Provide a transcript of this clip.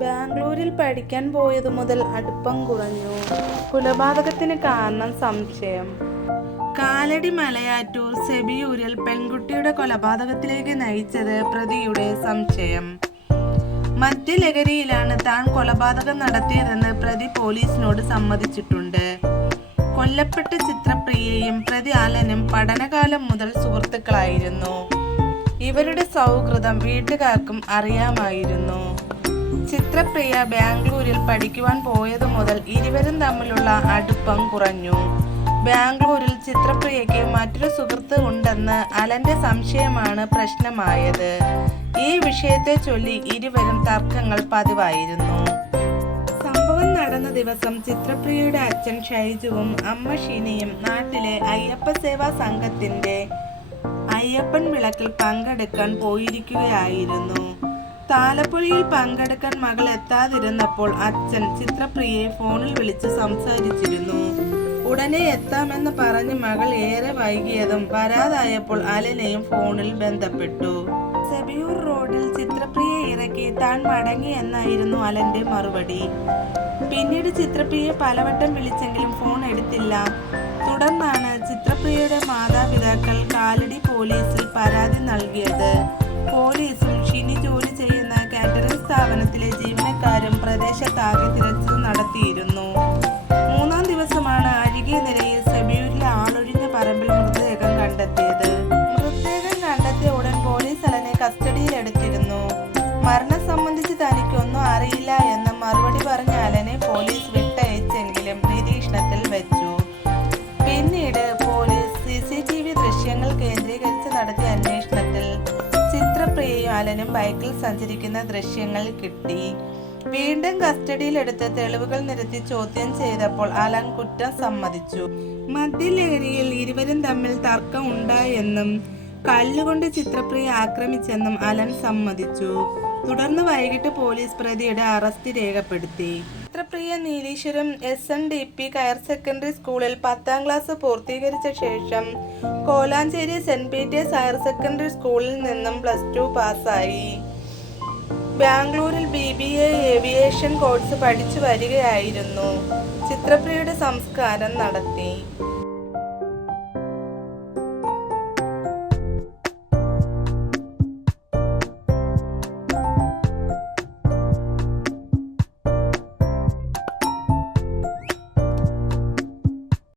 ബാംഗ്ലൂരിൽ പഠിക്കാൻ പോയതു മുതൽ അടുപ്പം കുറഞ്ഞു. കൊലപാതകത്തിന് കാരണം സംശയം. കാലടി മലയാറ്റൂർ സെബിയൂരിൽ പെൺകുട്ടിയുടെ കൊലപാതകത്തിലേക്ക് നയിച്ചത് പ്രതിയുടെ സംശയം. മദ്യലഹരിയിലാണ് താൻ കൊലപാതകം നടത്തിയതെന്ന് പ്രതി പോലീസിനോട് സമ്മതിച്ചിട്ടുണ്ട്. കൊല്ലപ്പെട്ട ചിത്രപ്രിയയും പ്രതി അലനും പഠനകാലം മുതൽ സുഹൃത്തുക്കളായിരുന്നു. ഇവരുടെ സൗഹൃദം വീട്ടുകാർക്കും അറിയാമായിരുന്നു. ചിത്രപ്രിയ ബാംഗ്ലൂരിൽ പഠിക്കുവാൻ പോയതു മുതൽ ഇരുവരും തമ്മിലുള്ള അടുപ്പം കുറഞ്ഞു. ബാംഗ്ലൂരിൽ ചിത്രപ്രിയയ്ക്ക് മറ്റൊരു സുഹൃത്ത് ഉണ്ടെന്ന് അലന്റെ സംശയമാണ് പ്രശ്നമായത്. ഈ വിഷയത്തെ ചൊല്ലി ഇരുവരും തർക്കങ്ങൾ പതിവായിരുന്നു. സംഭവം നടന്ന ദിവസം ചിത്രപ്രിയയുടെ അച്ഛൻ ഷൈജുവും അമ്മ ഷീനയും നാട്ടിലെ അയ്യപ്പ സേവാ സംഘത്തിന്റെ അയ്യപ്പൻ വിളക്കിൽ പങ്കെടുക്കാൻ പോയിരിക്കുകയായിരുന്നു. താലപ്പൊലിയിൽ പങ്കെടുക്കാൻ മകൾ എത്താതിരുന്നപ്പോൾ അച്ഛൻ ചിത്രപ്രിയയെ ഫോണിൽ വിളിച്ച് സംസാരിച്ചിരുന്നു. ഉടനെ എത്താമെന്ന് പറഞ്ഞ് മകൾ ഏറെ വൈകിയതും വരാതായപ്പോൾ അലനെയും ഫോണിൽ ബന്ധപ്പെട്ടു. സെബിയൂർ റോഡിൽ ചിത്രപ്രിയ ഇറക്കി താൻ മടങ്ങി എന്നായിരുന്നു അലന്റെ മറുപടി. പിന്നീട് ചിത്രപ്രിയയെ പലവട്ടം വിളിച്ചെങ്കിലും ഫോൺ എടുത്തില്ല. തുടർന്നാണ് ചിത്രപ്രിയയുടെ മാതാപിതാക്കൾ കാലടി പോലീസിൽ പരാതി നൽകിയത്. പ്രദേശത്താകെ തിരച്ചിൽ നടത്തിയിരുന്നു. മൂന്നാം ദിവസമാണ് അഴുകിയ നിലയിൽ സെബിയൂരിലെ ആളൊഴിഞ്ഞ പറമ്പിൽ മൃതദേഹം കണ്ടെത്തിയത്. മൃതദേഹം കണ്ടെത്തിയ ഉടൻ പോലീസ് അലനെ കസ്റ്റഡിയിലെടുത്തിരുന്നു മരണം സംബന്ധിച്ച് തനിക്കൊന്നും അറിയില്ല എന്ന് മറുപടി പറഞ്ഞ അലനെ പോലീസ് വിട്ടയച്ചെങ്കിലും നിരീക്ഷണത്തിൽ വെച്ചു. പിന്നീട് police C C T V ദൃശ്യങ്ങൾ കേന്ദ്രീകരിച്ച് നടത്തിയ അന്വേഷണത്തിൽ ചിത്രപ്രിയയും അലനും ബൈക്കിൽ സഞ്ചരിക്കുന്ന ദൃശ്യങ്ങൾ കിട്ടി. വീണ്ടും കസ്റ്റഡിയിലെടുത്ത് തെളിവുകൾ നിരത്തി ചോദ്യം ചെയ്തപ്പോൾ അലൻ കുറ്റം സമ്മതിച്ചു. മദ്യലേരിയിൽ ഇരുവരും തമ്മിൽ തർക്കം ഉണ്ടായെന്നും കല്ലുകൊണ്ട് ചിത്രപ്രിയ ആക്രമിച്ചെന്നും അലൻ സമ്മതിച്ചു. തുടർന്ന് വൈകിട്ട് പോലീസ് പ്രതിയുടെ അറസ്റ്റ് രേഖപ്പെടുത്തി. Chitrapriya Neeleeswaram S N D P higher secondary സ്കൂളിൽ പത്താം ക്ലാസ് പൂർത്തീകരിച്ച ശേഷം Kolancheri Saint Peter's higher secondary സ്കൂളിൽ നിന്നും പ്ലസ് ടു പാസ്സായി. ബാംഗ്ലൂരിൽ B B A aviation course പഠിച്ചു വരികയായിരുന്നു. ചിത്രപ്രിയയുടെ സംസ്കാരം നടത്തി.